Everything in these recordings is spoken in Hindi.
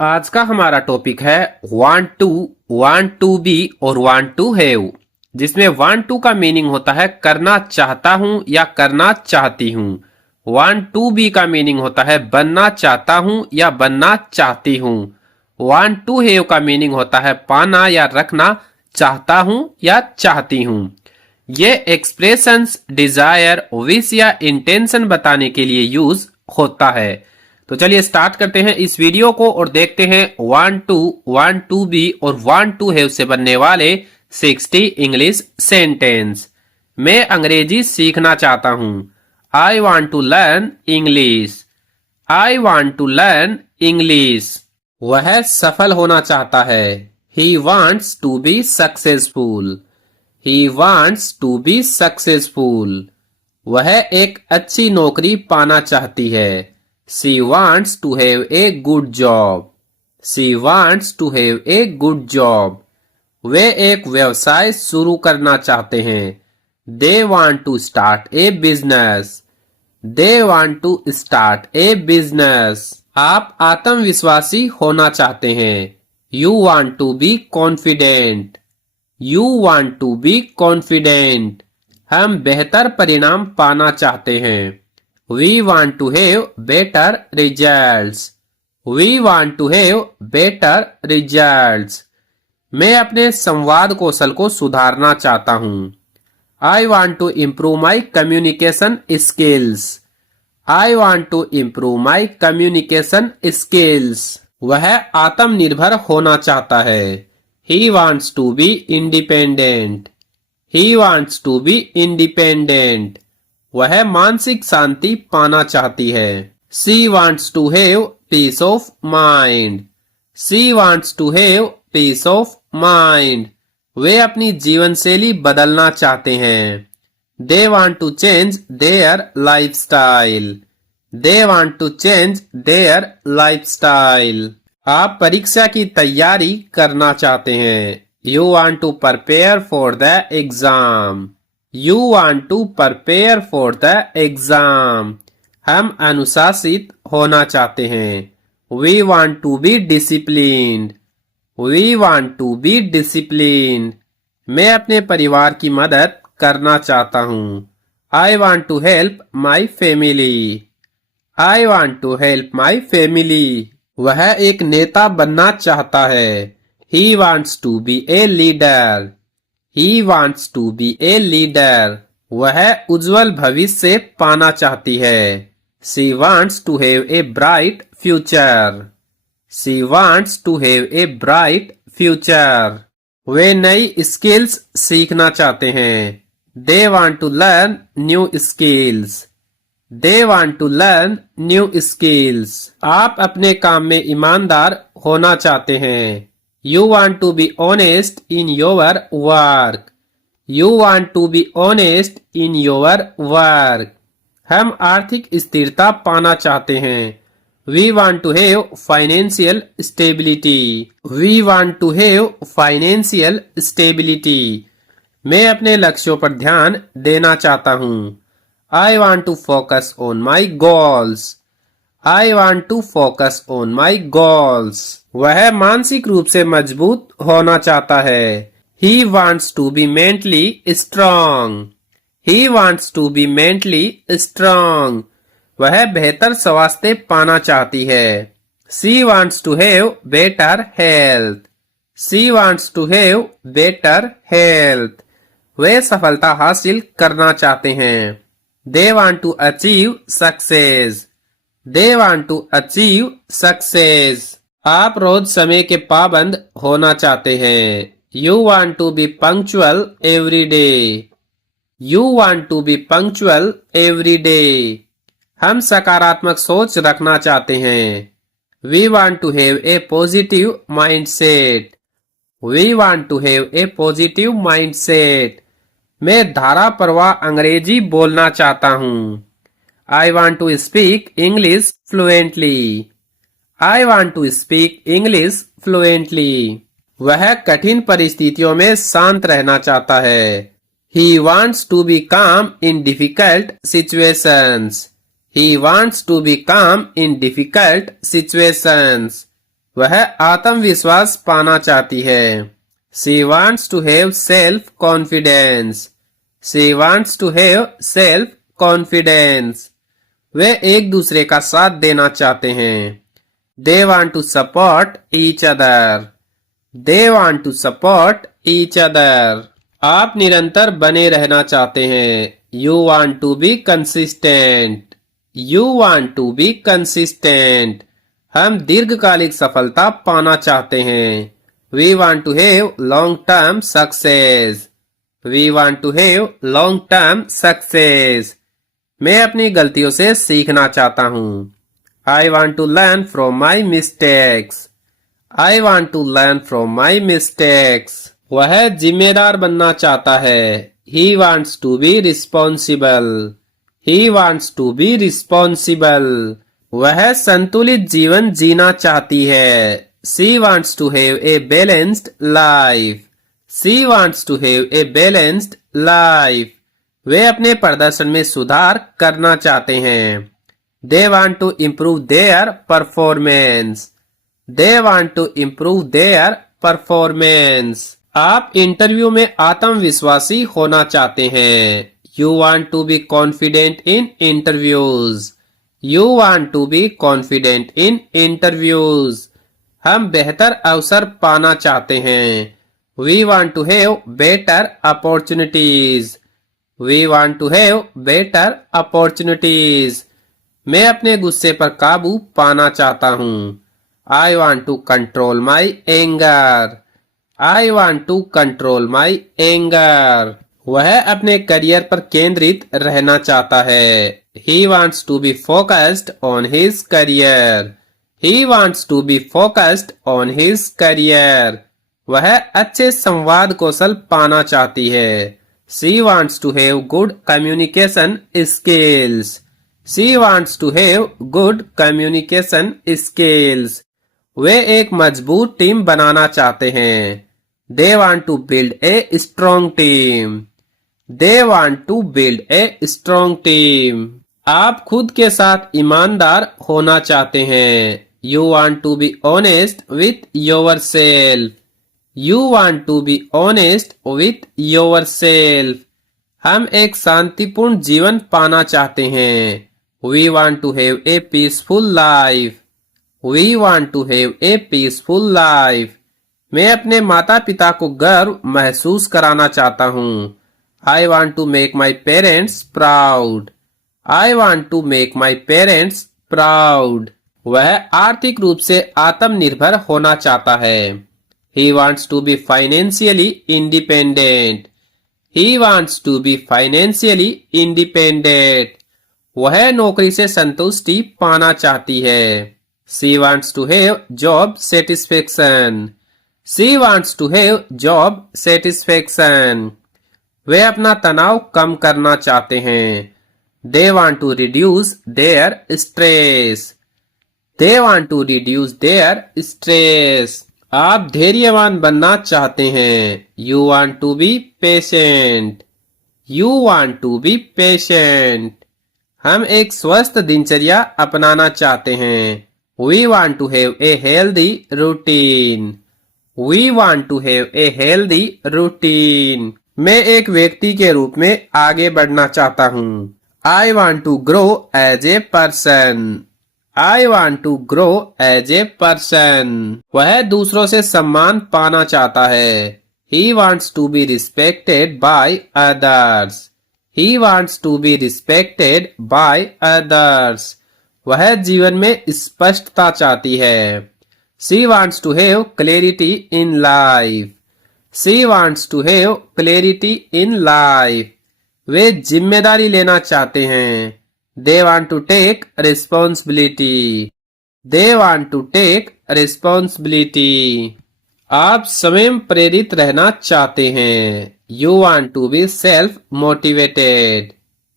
आज का हमारा टॉपिक है वांट टू बी और वांट टू हैव, जिसमें वांट टू का मीनिंग होता है करना चाहता हूं या करना चाहती हूं। वांट टू बी का मीनिंग होता है बनना चाहता हूं या बनना चाहती हूं। वांट टू हैव का मीनिंग होता है पाना या रखना चाहता हूं या चाहती हूं। ये एक्सप्रेशंस डिजायर, विश या इंटेंशन बताने के लिए यूज होता है। तो चलिए स्टार्ट करते हैं इस वीडियो को और देखते हैं वांट टू बी और वांट टू हैव से बनने वाले 60 इंग्लिश सेंटेंस। मैं अंग्रेजी सीखना चाहता हूं। I want to learn English. I want to learn English. वह सफल होना चाहता है। He wants to be successful. He wants to be successful. वह एक अच्छी नौकरी पाना चाहती है। She wants to have a good job. She wants to have a good job. वे एक व्यवसाय शुरू करना चाहते हैं। They want to start a business. They want to start a business. आप आत्मविश्वासी होना चाहते हैं। You want to be confident. You want to be confident. हम बेहतर परिणाम पाना चाहते हैं। We want to have better results. We want to have better results. मैं अपने संवाद कौशल को सुधारना चाहता हूँ। I want to improve my communication skills. I want to improve my communication skills. वह आत्मनिर्भर होना चाहता है। He wants to be independent. He wants to be independent. वह मानसिक शांति पाना चाहती है। She wants to have peace of mind. She wants to have peace of mind. वे अपनी जीवन शैली बदलना चाहते हैं। They want to change their lifestyle. They want to change their lifestyle. आप परीक्षा की तैयारी करना चाहते हैं। You want to prepare for the exam. You want to prepare for the exam. हम अनुशासित होना चाहते हैं। We want to be disciplined. We want to be disciplined. मैं अपने परिवार की मदद करना चाहता हूँ। I want to help my family. I want to help my family. वह एक नेता बनना चाहता है। He wants to be a leader. He wants to be a leader. वह उज्जवल भविष्य पाना चाहती है। She wants to have a bright future. She wants to have a bright future. वे नई स्किल्स सीखना चाहते हैं। They want to learn new skills. They want to learn new skills. आप अपने काम में ईमानदार होना चाहते हैं। You want to be honest in your work. You want to be honest in your work. हम आर्थिक स्थिरता पाना चाहते हैं। We want to have financial stability. We want to have financial stability. मैं अपने लक्ष्यों पर ध्यान देना चाहता हूँ। I want to focus on my goals. I want to focus on my goals. वह मानसिक रूप से मजबूत होना चाहता है। He wants to be mentally strong. He wants to be mentally strong. वह बेहतर स्वास्थ्य पाना चाहती है। She wants to have better health. She wants to have better health. वे सफलता हासिल करना चाहते हैं। They want to achieve success. They want to achieve success. आप रोज समय के पाबंद होना चाहते हैं। You want to be punctual every day. You want to be punctual every day. हम सकारात्मक सोच रखना चाहते हैं। We want to have a positive mindset. We want to have a positive mindset. मैं धारा प्रवाह अंग्रेजी बोलना चाहता हूँ। I want to speak English fluently. I want to speak English fluently. वह कठिन परिस्थितियों में शांत रहना चाहता है। He wants to be calm in difficult situations. He wants to be calm in difficult situations. वह आत्मविश्वास पाना चाहती है। She wants to have self confidence. She wants to have self confidence. वे एक दूसरे का साथ देना चाहते हैं। They want to support each other. They want to support each other. आप निरंतर बने रहना चाहते हैं। You want to be consistent. You want to be consistent. हम दीर्घकालिक सफलता पाना चाहते हैं। We want to have long term success. We want to have long term success. मैं अपनी गलतियों से सीखना चाहता हूँ। I want to learn from my mistakes. I want to learn from my mistakes. वह जिम्मेदार बनना चाहता है। He wants to be responsible. He wants to be responsible. वह संतुलित जीवन जीना चाहती है। She wants to have a balanced life. She wants to have a balanced life. वे अपने प्रदर्शन में सुधार करना चाहते हैं। They want to improve their performance. They want to improve their performance. आप इंटरव्यू में आत्मविश्वासी होना चाहते हैं। You want to be confident in interviews. You want to be confident in interviews. हम बेहतर अवसर पाना चाहते हैं। We want to have better opportunities. We want to have better opportunities. मैं अपने गुस्से पर काबू पाना चाहता हूँ। I want to control my anger. I want to control my anger. वह अपने करियर पर केंद्रित रहना चाहता है। He wants to be focused on his career. He wants to be focused on his career. वह अच्छे संवाद कौशल पाना चाहती है। She wants to have good communication skills. She wants to have good communication skills. वे एक मजबूत टीम बनाना चाहते हैं। They want to build a strong team. They want to build a strong team. आप खुद के साथ ईमानदार होना चाहते हैं। You want to be honest with yourself. You want to be honest with yourself. हम एक शांतिपूर्ण जीवन पाना चाहते हैं। We want to have a peaceful life. We want to have a peaceful life. मैं अपने माता पिता को गर्व महसूस कराना चाहता हूँ। I want to make my parents proud. I want to make my parents proud. वह आर्थिक रूप से आत्मनिर्भर होना चाहता है। He wants to be financially independent. He wants to be financially independent. वह नौकरी से संतुष्टि पाना चाहती है। She wants to have job satisfaction. She wants to have job satisfaction. वे अपना तनाव कम करना चाहते हैं। They want to reduce their stress. They want to reduce their stress. आप धैर्यवान बनना चाहते हैं। You want to be patient. You want to be patient. हम एक स्वस्थ दिनचर्या अपनाना चाहते हैं। We want to have a healthy routine. We want to have a healthy routine. मैं एक व्यक्ति के रूप में आगे बढ़ना चाहता हूँ। I want to grow as a person. I want to grow as a person. वह दूसरों से सम्मान पाना चाहता है। He wants to be respected by others. He wants to be respected by others. वह जीवन में स्पष्टता चाहती है। She wants to have clarity in life. She wants to have clarity in life. वे जिम्मेदारी लेना चाहते हैं। They want to take responsibility. They want to take responsibility. आप स्वयं प्रेरित रहना चाहते हैं। You want to be self motivated.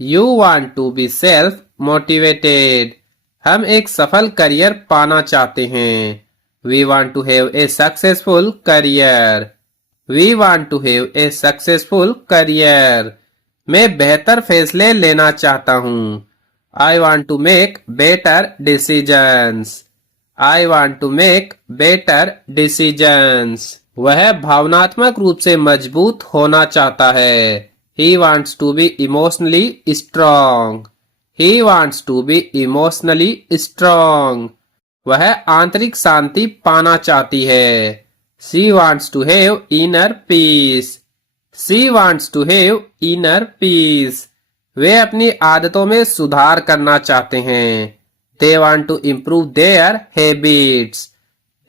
You want to be self motivated. हम एक सफल करियर पाना चाहते हैं। We want to have a successful career. We want to have a successful career. मैं बेहतर फैसले लेना चाहता हूँ। I want to make better decisions. I want to make better decisions. वह भावनात्मक रूप से मजबूत होना चाहता है। He wants to be emotionally strong. He wants to be emotionally strong. वह आंतरिक शांति पाना चाहती है। She wants to have inner peace. She wants to have inner peace. वे अपनी आदतों में सुधार करना चाहते हैं। They want to improve their habits.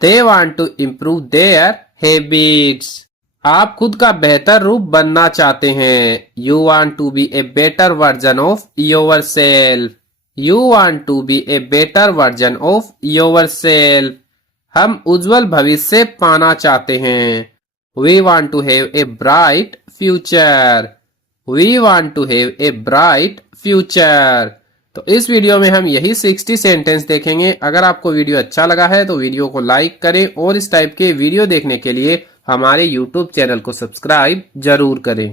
They want to improve their habits. आप खुद का बेहतर रूप बनना चाहते हैं। You want to be a better version of yourself. You want to be a better version of yourself. हम उज्जवल भविष्य पाना चाहते हैं। We want to have a bright future. We want to have a bright future. तो इस वीडियो में हम यही 60 सेंटेंस देखेंगे। अगर आपको वीडियो अच्छा लगा है तो वीडियो को लाइक करें और इस टाइप के वीडियो देखने के लिए हमारे YouTube चैनल को सब्सक्राइब जरूर करें।